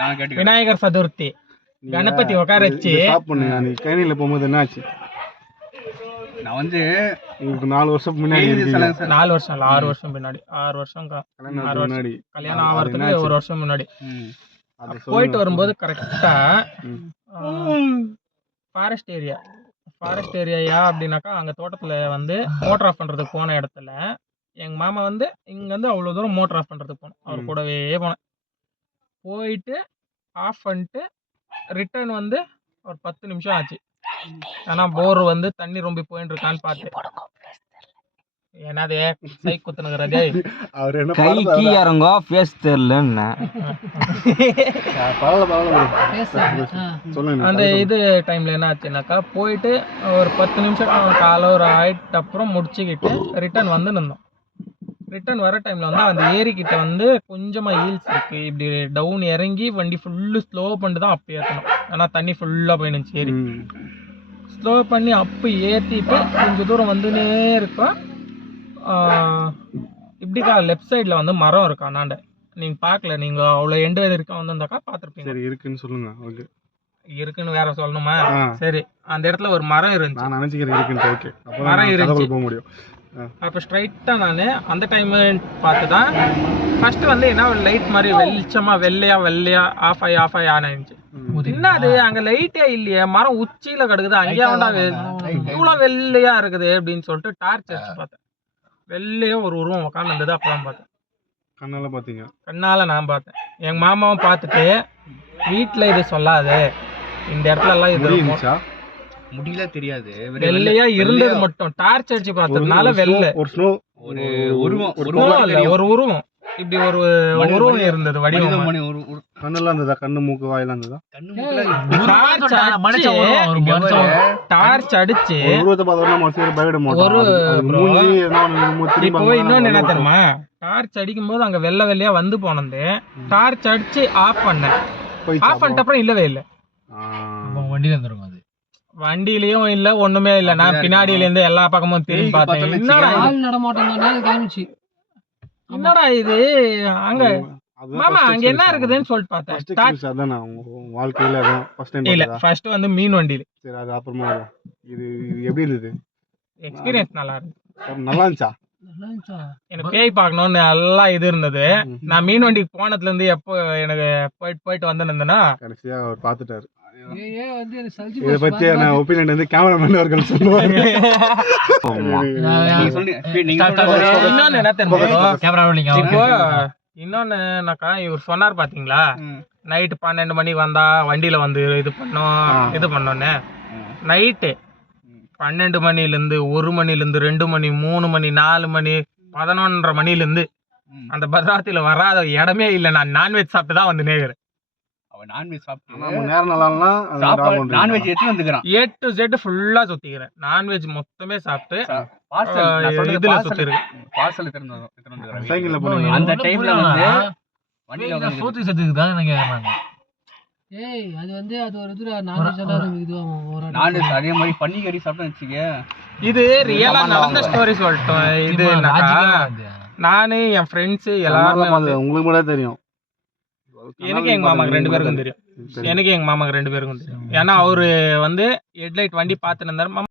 விநாயகர் சதுர்த்தி கணபதி உட்கார வச்சு நீ கைனில போகும்போது என்ன ஆச்சு? நான் வந்து உங்களுக்கு 4 வருஷம் முன்னாடி 4 வருஷம் இல்ல 6 வருஷம் பின்னாடி 6 வருஷம் முன்னாடி கல்யாணம் ஆகிறதுக்கு 1 வருஷம் முன்னாடி போயிட்டு வரும்போது கரெக்டா ஃபாரஸ்ட் ஏரியா அப்படின்னாக்கா அங்க தோட்டத்துல வந்து மோட்டர் ஆஃப் பண்றதுக்கு போன இடத்துல எங்க மாமா வந்து இங்க வந்து அவ்வளவு தூரம் மோட்டர் ஆஃப் பண்றதுக்கு போனோம். அவர் கூடவே போனேன். போயிட்டு ஆஃப் பண்ணிட்டு ரிட்டர்ன் வந்து ஒரு 10 நிமிஷம் ஆச்சு. ஆனா போர் வந்து தண்ணி ரொம்ப போயிட்டு இருக்கான்னு பார்த்தேன். என்னது சை குத்துனுங்கிறதே அவர் என்ன கை கீ இறங்கோ ஃபேஸ் தெரியலன்னு அந்த இது டைம்ல என்ன ஆச்சுனாக்கா போயிட்டு ஒரு 10 நிமிஷம் காலை ஒரு ஆயிட்டு அப்புறம் முடிச்சுக்கிட்டு ரிட்டர்ன் வந்து நின்றோம். ரிட்டர்ன் வர டைம்ல வந்து அந்த ஏரிக்கிட்ட வந்து கொஞ்சமா ஹீல்ஸ் இருக்கு. இப்படி டவுன் இறங்கி வண்டி ஃபுல்லு ஸ்லோ பண்ணிட்டு தான் அப்போ ஏற்றணும். ஆனால் தண்ணி ஃபுல்லாக போயிடுச்சு. ஏரி ஸ்லோ பண்ணி அப்போ ஏற்றிட்டு கொஞ்சம் தூரம் வந்துனே இருக்கோம். இப்படிக்கா லெஃப்ட் சைடில் வந்து மரம் இருக்கா அண்ணாண்ட. நீங்கள் பார்க்கல, நீங்கள் அவ்வளோ எண்டு வரைக்கும் வந்திருந்தாக்கா பார்த்துருப்பீங்க. சரி இருக்குன்னு சொல்லுங்க. ஓகே இருக்குன்னு வேற சொல்லணுமா? சரி, அந்த இடத்துல ஒரு மரம் இருந்துச்சு. நான் நினைச்சுக்கிறேன் இருக்குன்னு. ஓகே, மரம் இருந்துச்சு. போக முடியும். அப்போ ஸ்ட்ரைட்டாக நான் அந்த டைம் பார்த்து தான் ஃபர்ஸ்ட் வந்து என்ன ஒரு லைட் மாதிரி வெளிச்சமாக வெள்ளையா ஆஃப் ஆகி ஆன் ஆயிடுச்சு. என்ன அது அங்கே லைட்டே இல்லையே, மரம் உச்சியில் கிடக்குது, அங்கேயே வேண்டா இவ்வளோ வெள்ளையா இருக்குது அப்படின்னு சொல்லிட்டு டார்ச் அடிச்சு பார்த்தேன். வெள்ளையும் ஒரு உருவம் உட்காந்து இருந்தது. அப்பதான் பார்த்தேன். கண்ணால பார்த்தீங்க? கண்ணால நான் பார்த்தேன். எங்கள் மாமாவும் பார்த்துட்டு வீட்டில் இது சொல்லாது, இந்த இடத்துல எல்லாம் இது முடியல தெரியாது, வெள்ளையா இருந்தது மட்டும் டார்ச் அடிச்சு பார்த்ததுனால வெள்ளை ஒரு உருவம் இப்படி ஒரு உருவம் இருந்தது. வடிவம் கண்ணெல்லாம் இருந்ததா? கண்ணு மூக்கு வாயெல்லாம் இருந்ததா? டார்ச் அடிச்சு இன்னொன்னு என்ன தெரியுமா, டார்ச் அடிக்கும் போது அங்க வெள்ளையா வந்து போனது. டார்ச் அடிச்சு ஆஃப் பண்ணேன். ஆஃப் பண்ணிட்ட அப்புறம் இல்லவே இல்லை. வண்டியில இருந்துருங்க. அது வண்டியிலயும் இல்ல, ஒண்ணுமே இல்ல. நான் பின்னாடியில இருந்து எல்லா பக்கமும் திரும்பி பார்த்தேன். என்னடா இது அங்க மாமா அங்க என்ன இருக்குதுன்னு சொல்லிட்டு பார்த்தேன். வாழ்க்கையில இல்ல ஃபர்ஸ்ட் வந்து மீன் வண்டியில. சரி, அது அப்புறமா இது எப்படி இருந்தது? எக்ஸ்பீரியன்ஸ் நல்லா இருந்துச்சு. நல்லா இருந்துச்சா? எனக்கு பேய் பார்க்கணும்னு எல்லாம் இது இருந்தது. நான் மீன் வண்டிக்கு போனதுல இருந்து எப்போ எனக்கு போயிட்டு வந்து இருந்தேன்னா கடைசியா அவர் பார்த்துட்டாரு. இதை பத்தி நான் ஒப்பீனியன் வந்து கேமராமேன் அவர்கள் சொல்லுவாங்க. இன்னொன்னு என்ன தெரியும், இப்போ இன்னொன்னுனாக்கா இவர் சொன்னார் பாத்தீங்களா, நைட்டு 12 மணிக்கு வந்தா வண்டியில வந்து இது பண்ணோன்னு. நைட்டு 12 மணிலேருந்து 1 மணிலேருந்து 2 மணி 3 மணி 4 மணி 11:30 மணிலேருந்து அந்த பத்ராவதியில வராத இடமே இல்லை. நான் நான்வெஜ் சாப்பிட்டு தான் வந்து நேர்கிறேன். அவன் நான்வெஜ் சாப்பிட்டு நான்வெஜ் எடுத்து வந்துக்கிறான். A to Z ஃபுல்லா சுத்திக்கிறேன். நான்வெஜ் மொத்தமே சாப்பிட்டு இதுல சுத்திருக்கேன். பார்சல் எடுத்து சைக்கிள்ல போறீங்க. அந்த டைம்ல வந்து வண்டியில சோத்து சத்துக்கு தான் நான் கேக்குறாங்க. அது வந்து அது ஒரு இது நான்வெஜ் அதே மாதிரி பன்னிக்கறி சாப்பிட்டு வச்சுக்க. இது ரியலா நடந்த ஸ்டோரி சொல்லிட்டோம். இது நானு என் ஃப்ரெண்ட்ஸ் எல்லாரும் உங்களுக்கு கூட தெரியும். எனக்கு எங்க மாமாக்கு 2 பேருக்கும் தெரியும். ஏன்னா அவரு வந்து ஹெட்லைட் வண்டி பார்த்துட்டு இருந்தாரு.